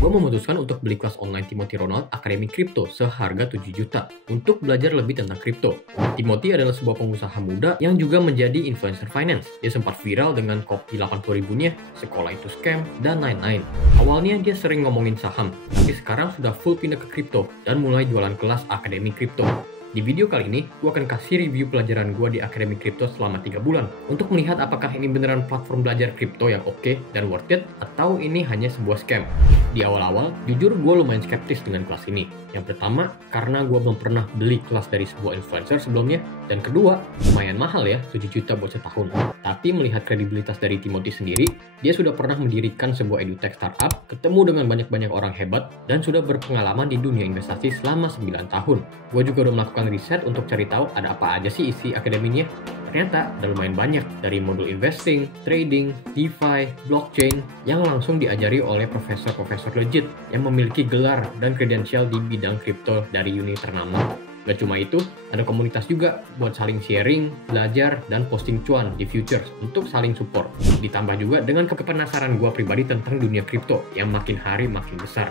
Gue memutuskan untuk beli kelas online Timothy Ronald Akademi Kripto seharga 7 juta untuk belajar lebih tentang kripto. Timothy adalah sebuah pengusaha muda yang juga menjadi influencer finance. Dia sempat viral dengan kopi 80 ribunya, sekolah itu scam, dan lain-lain. Awalnya dia sering ngomongin saham, tapi sekarang sudah full pindah ke kripto dan mulai jualan kelas Akademi Kripto. Di video kali ini, gue akan kasih review pelajaran gue di Akademi Kripto selama 3 bulan untuk melihat apakah ini beneran platform belajar kripto yang oke dan worth it atau ini hanya sebuah scam. Di awal-awal, jujur gue lumayan skeptis dengan kelas ini. Yang pertama, karena gue belum pernah beli kelas dari sebuah influencer sebelumnya, dan kedua, lumayan mahal ya, 7 juta buat setahun. Tapi melihat kredibilitas dari Timothy sendiri, dia sudah pernah mendirikan sebuah edutech startup, ketemu dengan banyak-banyak orang hebat, dan sudah berpengalaman di dunia investasi selama 9 tahun. Gue juga udah melakukan riset untuk cari tahu ada apa aja sih isi akademinya. Ternyata ada lumayan banyak, dari modul investing, trading, DeFi, blockchain, yang langsung diajari oleh profesor-profesor legit yang memiliki gelar dan kredensial di bidang kripto dari uni ternama. Gak cuma itu, ada komunitas juga buat saling sharing, belajar, dan posting cuan di futures untuk saling support. Ditambah juga dengan kepenasaran gue pribadi tentang dunia kripto yang makin hari makin besar.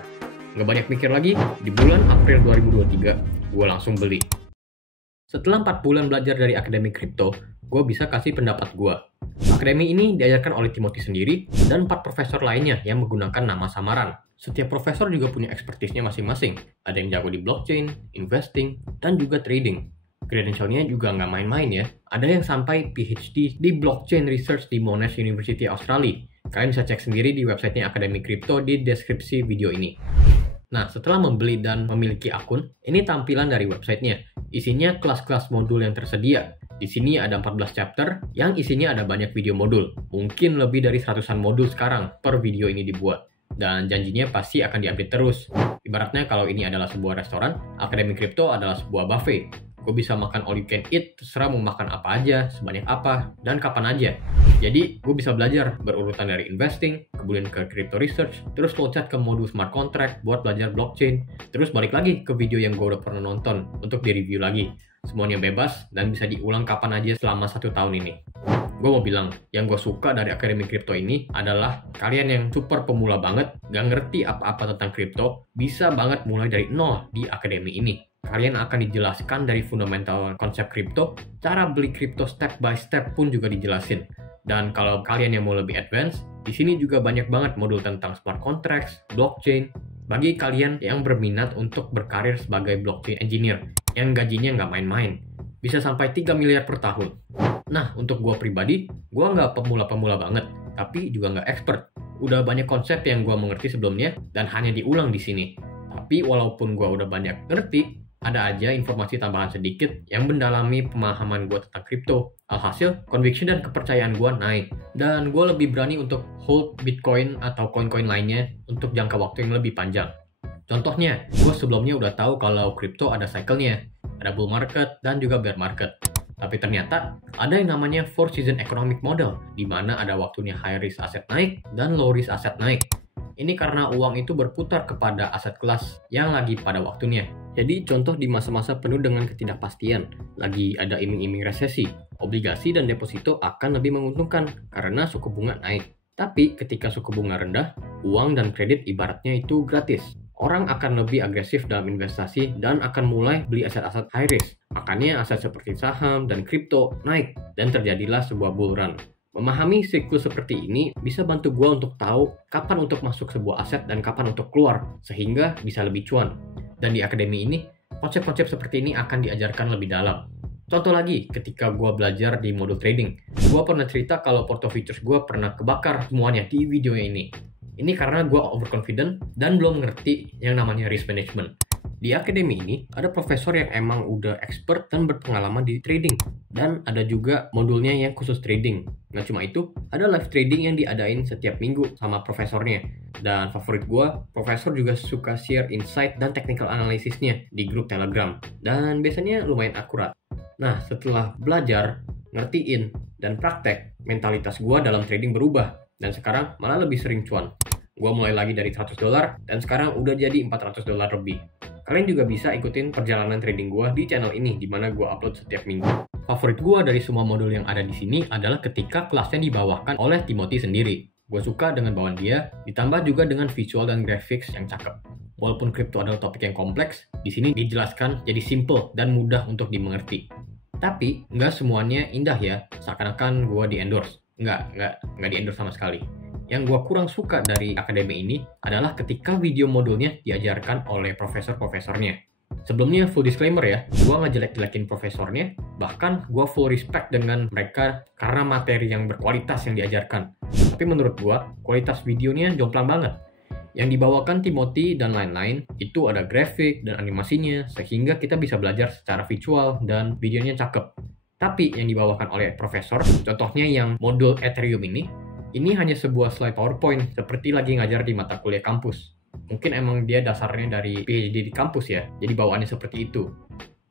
Gak banyak mikir lagi, di bulan April 2023, gue langsung beli. Setelah 4 bulan belajar dari Akademi Kripto, gue bisa kasih pendapat gue. Akademi ini diajarkan oleh Timothy sendiri dan 4 profesor lainnya yang menggunakan nama samaran. Setiap profesor juga punya ekspertisnya masing-masing. Ada yang jago di blockchain, investing, dan juga trading. Kredensialnya juga nggak main-main ya. Ada yang sampai PhD di blockchain research di Monash University Australia. Kalian bisa cek sendiri di websitenya Akademi Kripto di deskripsi video ini. Nah, setelah membeli dan memiliki akun, ini tampilan dari websitenya. Isinya kelas-kelas modul yang tersedia. Di sini ada 14 chapter yang isinya ada banyak video modul. Mungkin lebih dari 100-an modul sekarang per video ini dibuat. Dan janjinya pasti akan diupdate terus. Ibaratnya kalau ini adalah sebuah restoran, Akademi Kripto adalah sebuah buffet. Gue bisa makan all you can eat, terserah mau makan apa aja, sebanyak apa, dan kapan aja. Jadi, gue bisa belajar berurutan dari investing, kemudian ke crypto research, terus loncat ke modul smart contract buat belajar blockchain, terus balik lagi ke video yang gue udah pernah nonton untuk di-review lagi. Semuanya bebas dan bisa diulang kapan aja selama 1 tahun ini. Gue mau bilang, yang gue suka dari Akademi Kripto ini adalah kalian yang super pemula banget, gak ngerti apa-apa tentang kripto, bisa banget mulai dari nol di Akademi ini. Kalian akan dijelaskan dari fundamental konsep kripto, cara beli kripto step by step pun juga dijelasin. Dan kalau kalian yang mau lebih advance, di sini juga banyak banget modul tentang smart contracts, blockchain, bagi kalian yang berminat untuk berkarir sebagai blockchain engineer, yang gajinya nggak main-main, bisa sampai 3 miliar per tahun. Nah, untuk gue pribadi, gue nggak pemula-pemula banget, tapi juga nggak expert. Udah banyak konsep yang gue mengerti sebelumnya, dan hanya diulang di sini. Tapi walaupun gue udah banyak ngerti, ada aja informasi tambahan sedikit yang mendalami pemahaman gue tentang kripto. Alhasil, conviction dan kepercayaan gue naik. Dan gue lebih berani untuk hold Bitcoin atau koin-koin lainnya untuk jangka waktu yang lebih panjang. Contohnya, gue sebelumnya udah tahu kalau kripto ada cycle-nya. Ada bull market dan juga bear market. Tapi ternyata ada yang namanya 4 season economic model, di mana ada waktunya high risk aset naik dan low risk aset naik. Ini karena uang itu berputar kepada aset kelas yang lagi pada waktunya. Jadi contoh di masa-masa penuh dengan ketidakpastian, lagi ada iming-iming resesi, obligasi dan deposito akan lebih menguntungkan karena suku bunga naik. Tapi ketika suku bunga rendah, uang dan kredit ibaratnya itu gratis. Orang akan lebih agresif dalam investasi dan akan mulai beli aset-aset high risk. Makanya aset seperti saham dan kripto naik dan terjadilah sebuah bull run. Memahami siklus seperti ini bisa bantu gue untuk tahu kapan untuk masuk sebuah aset dan kapan untuk keluar, sehingga bisa lebih cuan. Dan di akademi ini, konsep-konsep seperti ini akan diajarkan lebih dalam. Contoh lagi, ketika gue belajar di modul trading, gue pernah cerita kalau porto futures gue pernah kebakar semuanya di video ini. Ini karena gue overconfident dan belum ngerti yang namanya risk management. Di akademi ini, ada profesor yang emang udah expert dan berpengalaman di trading. Dan ada juga modulnya yang khusus trading. Nah cuma itu, ada live trading yang diadain setiap minggu sama profesornya. Dan favorit gue, profesor juga suka share insight dan technical analysisnya di grup Telegram. Dan biasanya lumayan akurat. Nah setelah belajar, ngertiin, dan praktek, mentalitas gue dalam trading berubah. Dan sekarang malah lebih sering cuan. Gue mulai lagi dari $100 dan sekarang udah jadi $400 lebih. Kalian juga bisa ikutin perjalanan trading gue di channel ini, di mana gue upload setiap minggu. Favorit gue dari semua modul yang ada di sini adalah ketika kelasnya dibawakan oleh Timothy sendiri. Gue suka dengan bawaan dia, ditambah juga dengan visual dan graphics yang cakep. Walaupun kripto adalah topik yang kompleks, di sini dijelaskan jadi simple dan mudah untuk dimengerti. Tapi nggak semuanya indah ya, seakan-akan gue di-endorse. Nggak di-endorse sama sekali. Yang gue kurang suka dari akademi ini adalah ketika video modulnya diajarkan oleh profesor-profesornya. Sebelumnya full disclaimer ya, gue nggak jelek-jelekin profesornya, bahkan gue full respect dengan mereka karena materi yang berkualitas yang diajarkan. Tapi menurut gue, kualitas videonya jomplang banget. Yang dibawakan Timothy dan lain-lain, itu ada grafik dan animasinya, sehingga kita bisa belajar secara visual dan videonya cakep. Tapi yang dibawakan oleh profesor, contohnya yang modul Ethereum ini hanya sebuah slide PowerPoint, seperti lagi ngajar di mata kuliah kampus. Mungkin emang dia dasarnya dari PhD di kampus ya, jadi bawaannya seperti itu.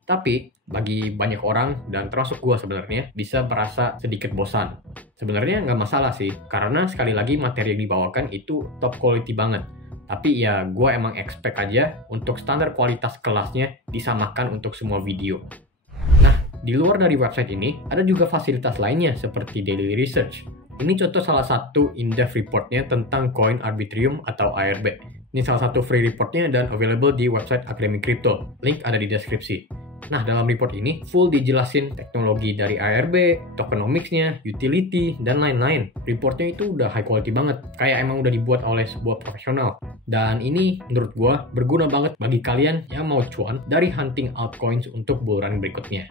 Tapi, bagi banyak orang, dan termasuk gue sebenarnya, bisa merasa sedikit bosan. Sebenarnya nggak masalah sih, karena sekali lagi materi yang dibawakan itu top quality banget. Tapi ya, gue emang expect aja untuk standar kualitas kelasnya disamakan untuk semua video. Nah, di luar dari website ini, ada juga fasilitas lainnya seperti daily research. Ini contoh salah satu in-depth reportnya tentang koin Arbitrum atau ARB. Ini salah satu free reportnya dan available di website Akademi Kripto. Link ada di deskripsi. Nah, dalam report ini full dijelasin teknologi dari ARB, tokenomics-nya, utility, dan lain-lain. Reportnya itu udah high quality banget, kayak emang udah dibuat oleh sebuah profesional. Dan ini menurut gua berguna banget bagi kalian yang mau cuan dari hunting altcoins untuk bull run berikutnya.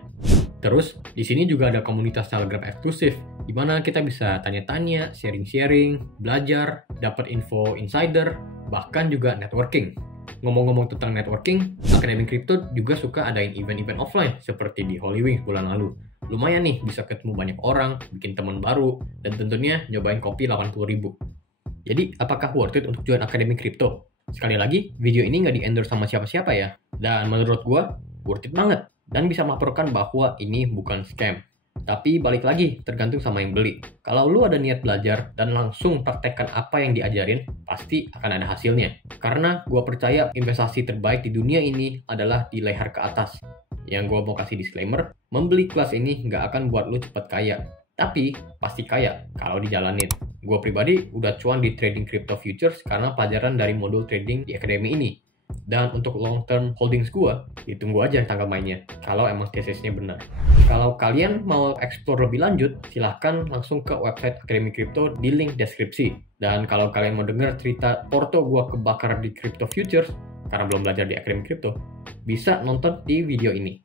Terus, di sini juga ada komunitas Telegram eksklusif, di mana kita bisa tanya-tanya, sharing-sharing, belajar, dapat info insider, bahkan juga networking. Ngomong-ngomong tentang networking, Akademi Kripto juga suka adain event-event offline seperti di Holy Wings bulan lalu. Lumayan nih, bisa ketemu banyak orang, bikin teman baru, dan tentunya nyobain kopi 80.000. Jadi, apakah worth it untuk join Akademi Kripto? Sekali lagi, video ini nggak di-endorse sama siapa-siapa ya. Dan menurut gua, worth it banget. Dan bisa melaporkan bahwa ini bukan scam. Tapi balik lagi, tergantung sama yang beli. Kalau lu ada niat belajar dan langsung praktekkan apa yang diajarin, pasti akan ada hasilnya. Karena gue percaya investasi terbaik di dunia ini adalah di leher ke atas. Yang gue mau kasih disclaimer, membeli kelas ini nggak akan buat lu cepat kaya. Tapi pasti kaya kalau dijalanin. Gue pribadi udah cuan di trading crypto futures karena pelajaran dari modul trading di akademi ini. Dan untuk long term holdings gue, ditunggu aja tanggal mainnya, kalau emang tesisnya benar. Kalau kalian mau explore lebih lanjut, silahkan langsung ke website Akademi Kripto di link deskripsi. Dan kalau kalian mau dengar cerita porto gue kebakar di crypto futures, karena belum belajar di Akademi Kripto, bisa nonton di video ini.